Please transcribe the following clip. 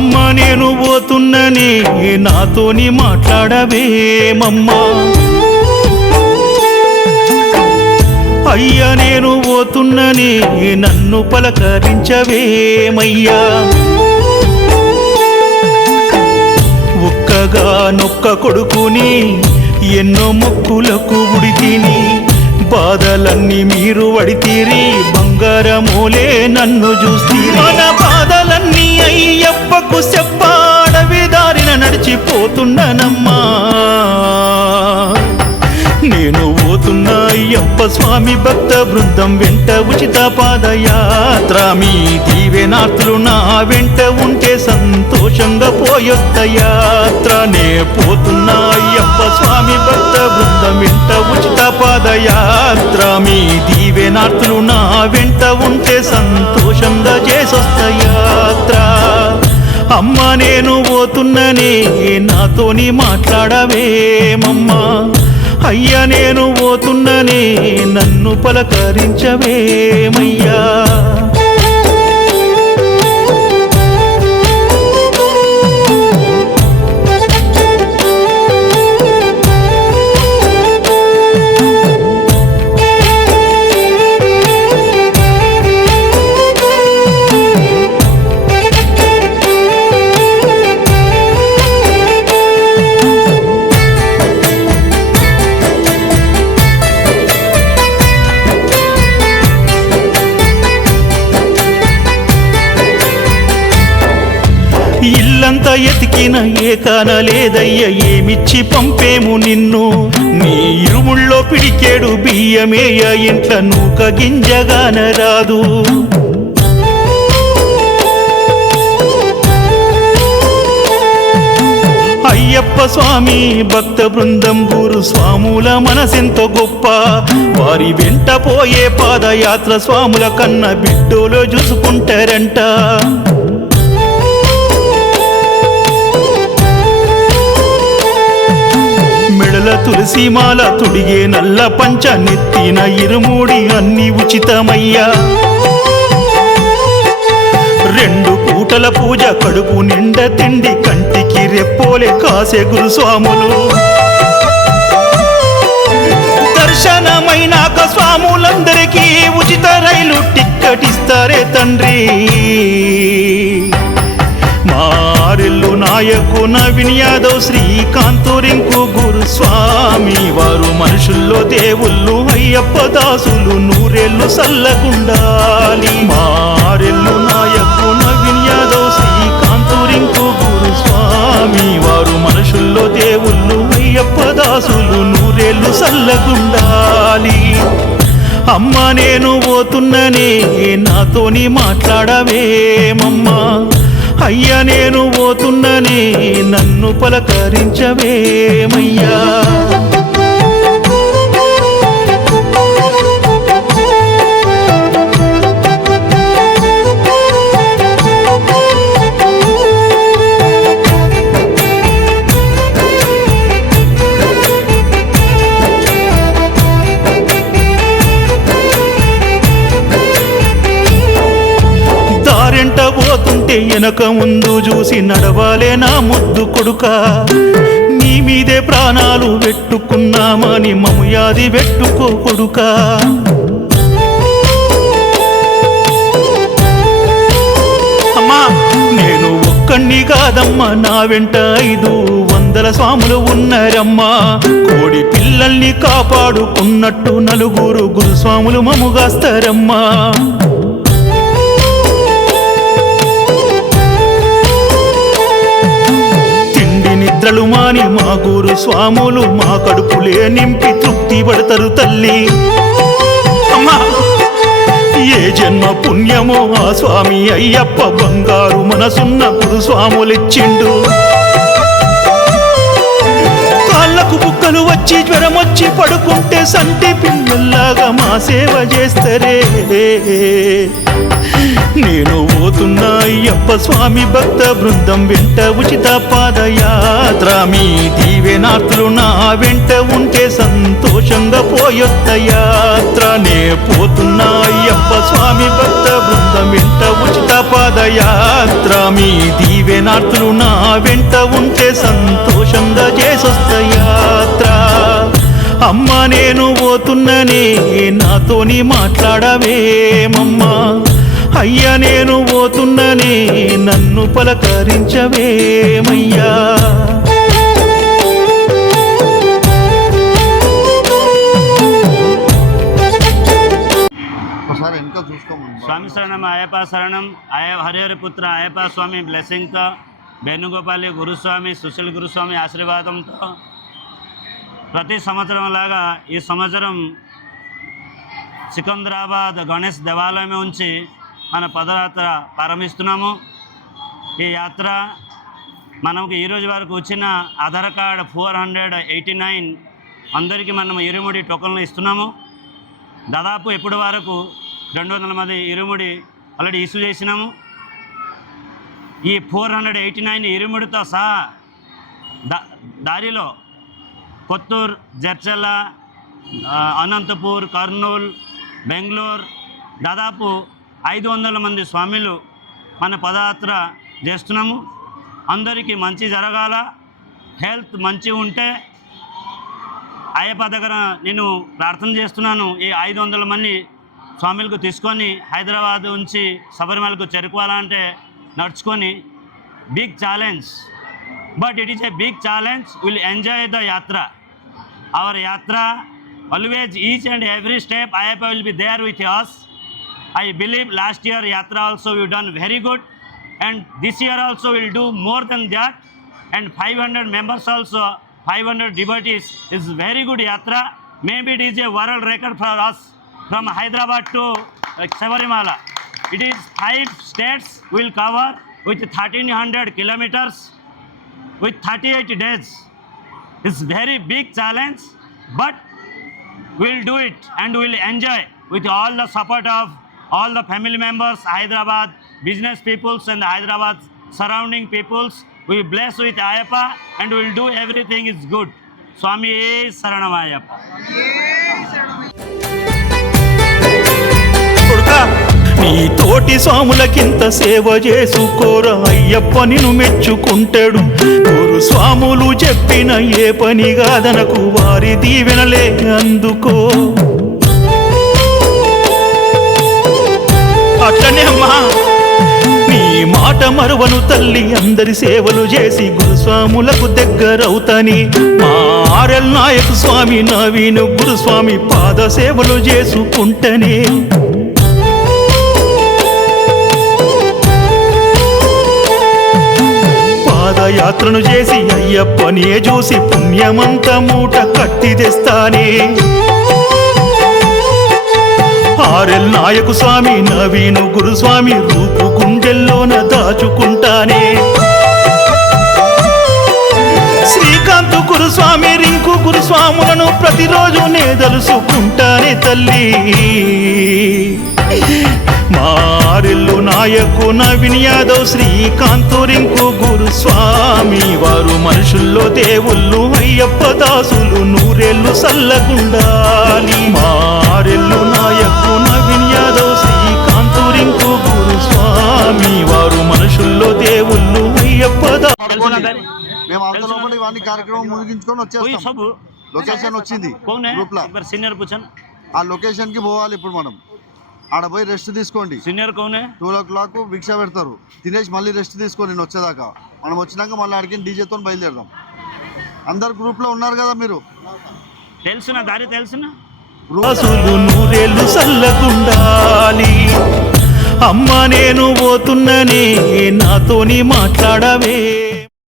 అమ్మ నేను పోతున్ననే నాతోని మాట్లాడవేమమ్మా, అయ్యా నేను పోతున్ననే నన్ను పలకరించవేమయ్యా. ఒక్కగానొక్క కొడుకుని ఎన్నో మొక్కులకు ఉడితిని, బాధలన్నీ మీరు వడితీరి బంగారమోలే నన్ను చూస్తీరి. మన బాధలన్నీ అయ్యప్పకు చెప్పాడవి దారిన నడిచిపోతున్నానమ్మా. నేను పోతున్నా అయ్యప్ప స్వామి భక్త బృందం వెంట ఉచిత పాదయాత్ర, మీ దీవెనార్తులు నా వెంట ఉంటే సంతోషంగా పోయొత్త యాత్ర. నే పోతున్నా అయ్యప్ప స్వామి భక్త బృందం వెంట ఉచిత పాదయాత్ర, మీ దీవెనార్తులు నా వెంట ఉంటే సంతోషంగా చేసొస్త యాత్ర. అమ్మ నేను పోతున్ననే నాతోని మాట్లాడవేమమ్మా, అయ్యా నేను పోతున్ననే నన్ను పలకరించవేమయ్యా. ఇల్లంతా ఎతికిన ఏ కానలేదయ్య, ఏమిచ్చి పంపేము నిన్ను. నీ ఇరుముళ్ళో పిడికేడు బియ్యమేయ, ఇంట్ల నూక గింజగాన రాదు. అయ్యప్ప స్వామి భక్త బృందం గురు స్వాముల మనసెంతో గొప్ప, వారి వెంట పోయే పాదయాత్ర స్వాముల కన్న బిడ్డోలో చూసుకుంటారంట. మెడల తులసిమాల తుడిగే నల్ల పంచ నెత్తిన ఇరుమూడి అన్ని ఉచితమయ్యా. 2 పూటల పూజ కడుపు నిండ తిండి కంటికి రెప్పోలే కాసే గురుస్వాములు. దర్శనమైనాక స్వాములందరికీ ఉచిత రైలు టిక్కెట్ ఇస్తారే తండ్రి. మారెల్లు నాయకు నవీన్ యాదవ్ శ్రీకాంత్ రింకు గురుస్వామి, వారు మనుషుల్లో దేవుళ్ళు అయ్యప్ప దాసులు నూరేళ్ళు సల్లగుండాలి. మారెల్లు నాయకు నవీన్ యాదవ్ శ్రీకాంత్ రింకు గురుస్వామి, వారు మనుషుల్లో దేవుళ్ళు అయ్యప్ప దాసులు నూరేళ్ళు సల్లగుండాలి. అమ్మ నేను పోతున్ననే నాతోని మాట్లాడవేమమ్మా, అయ్యా నేను పోతున్ననే నన్ను పలకరించవేమయ్యా. దారెంట పోతుంటే వెనక ముందు చూసి నడవాలే నా ముద్దు కొడుక, నీ మీదే ప్రాణాలు పెట్టుకున్నామని మముయాది పెట్టుకో కొడుక. అమ్మా నేను ఒక్కణ్ణి కాదమ్మా, నా వెంట 500 స్వాములు ఉన్నారమ్మా. కోడి పిల్లల్ని కాపాడుకున్నట్టు 4 గురుస్వాములు మముగాస్తారమ్మా. నిద్రలు మాని మా గురు స్వాములు మా కడుపులే నింపి తృప్తి పడతారు తల్లి. అమ్మా ఏ జన్మ పుణ్యమో ఆ స్వామి అయ్యప్ప బంగారు మనసున్న గురుస్వాములిచ్చిండు. కాళ్ళకు బుక్కలు వచ్చి జ్వరం వచ్చి పడుకుంటే సంటి పిల్లల్లాగా మా సేవ చేస్తరే. నేను పోతున్నా అయ్యప్ప స్వామి భక్త బృందం వెంట ఉచిత పాదయాత్ర మీ దీవెనార్తులు నా వెంట ఉంటే సంతోషంగా పోయొత్త యాత్ర. నే పోతున్నా అయ్యప్ప స్వామి భక్త బృందం వెంట ఉచిత పాదయాత్ర మీ దీవెనార్తులు నా వెంట ఉంటే సంతోషంగా చేసొస్త యాత్ర. అమ్మ నేను పోతున్ననే నాతోని మాట్లాడవేమమ్మా, అయ్యా నేను పోతున్ననే నన్ను పలకరించవేమయ్యా. స్వామి శరణం అయ్యప్ప శరణం. హరిహర పుత్ర అయ్యప్ప స్వామి బ్లెస్సింగ్తో, వేణుగోపాలి గురుస్వామి సుశీల్ గురుస్వామి ఆశీర్వాదంతో ప్రతి సంవత్సరం లాగా ఈ సంవత్సరం సికింద్రాబాద్ గణేష్ దేవాలయం ఉంచి మన పదయాత్ర ప్రారంభిస్తున్నాము. ఈ యాత్ర మనకు ఈరోజు వరకు వచ్చిన ఆధార్ కార్డ్ 489 అందరికీ మనం ఇరుముడి టోకన్లు ఇస్తున్నాము. దాదాపు ఇప్పటి వరకు 200 మంది ఇరుముడి ఆల్రెడీ ఇష్యూ చేసినాము. ఈ 489 ఇరుముడితో సహా దారిలో కొత్తూరు, జడ్చర్ల, అనంతపూర్, కర్నూలు, బెంగళూరు దాదాపు 500 మంది స్వామిలు మన పదయాత్ర చేస్తున్నాము. అందరికీ మంచి జరగాల, హెల్త్ మంచి ఉంటే అయ్యప్ప దగ్గర నేను ప్రార్థన చేస్తున్నాను. ఈ 500 మంది స్వామిలకు తీసుకొని హైదరాబాద్ నుంచి శబరిమలకు చేరుకోవాలంటే నడుచుకొని big challenge, but it is a big challenge. Will enjoy the yatra. Our yatra, always each and every step Ayyappa will be there with us. I believe last year yatra also we done very good, and this year also we'll do more than that, and 500 members also, 500 devotees is very good yatra. Maybe it is a world record for us from Hyderabad to Sabarimala. It is 5 states we'll cover with 1300 kilometers with 38 days. It's very big challenge, but we'll do it and we'll enjoy with all the support of all the family members, Hyderabad business peoples and Hyderabad surrounding peoples. We bless with Ayyappa and we'll do everything is good. Swami Saranam Ayyappa. నీ తోటి స్వాములకింత సేవ చేసుకోరా అయ్యప్ప నిన్ను మెచ్చుకుంటాడు. గురు స్వాములు చెప్పిన ఏ పని కాదనకు వారి దీవెనలే అందుకో. అట్లనే అమ్మా నీ మాట మరువను తల్లి, అందరి సేవలు చేసి గురుస్వాములకు దగ్గరవుతాని. మా ఆర్ఎల్ నాయకు స్వామి నవీను గురుస్వామి పాద సేవలు చేసుకుంటనే. పాదయాత్రను చేసి అయ్యప్పనే చూసి పుణ్యమంత మూట కట్టి తెస్తానే. ఆర్ఎల్ నాయకు స్వామి నవీను గురుస్వామి రూపు గుండెల్లోన దాచుకుంటానే. శ్రీకాంత్ గురుస్వామి రింకు గురుస్వాములను ప్రతిరోజు నే దలుసుకుంటానే తల్లి. మారెల్లు నాయకు నవీన్ యాదవ్, శ్రీకాంత్ రింకు గురుస్వామి వారు మనుషుల్లో దేవుళ్ళు, అయ్యప్ప దాసులు నూరేళ్ళు సల్లగుండాలి. మారెల్లు నాయకు నవీన్ యాదవ్, శ్రీకాంత్ రింకు గురుస్వామి వారు మనుషుల్లో దేవుళ్ళు, అయ్యప్ప దాసులు. మేము అవతల ఇవన్నీ కార్యక్రమం ముగించుకొని వచ్చేస్తాం. లొకేషన్ వచ్చింది గ్రూప్ లో, ఆ లొకేషన్ కి పోవాలి. ఇప్పుడు మనం ఆడ పోయి రెస్ట్ తీసుకోండి. సీనియర్ 2 o'clock భిక్ష పెడతారు, తినేసి మళ్ళీ రెస్ట్ తీసుకోండి. నేను వచ్చేదాకా మనం వచ్చినాక మళ్ళీ అడిగి డీజేతో బయలుదేరదాం. అందరు గ్రూప్ లో ఉన్నారు కదా మీరు? తెలుసున దారి తెలుసున. నూరేళ్ళు సల్లగుండాలి. అమ్మ నేను పోతున్ననే నాతోని మాట్లాడవే.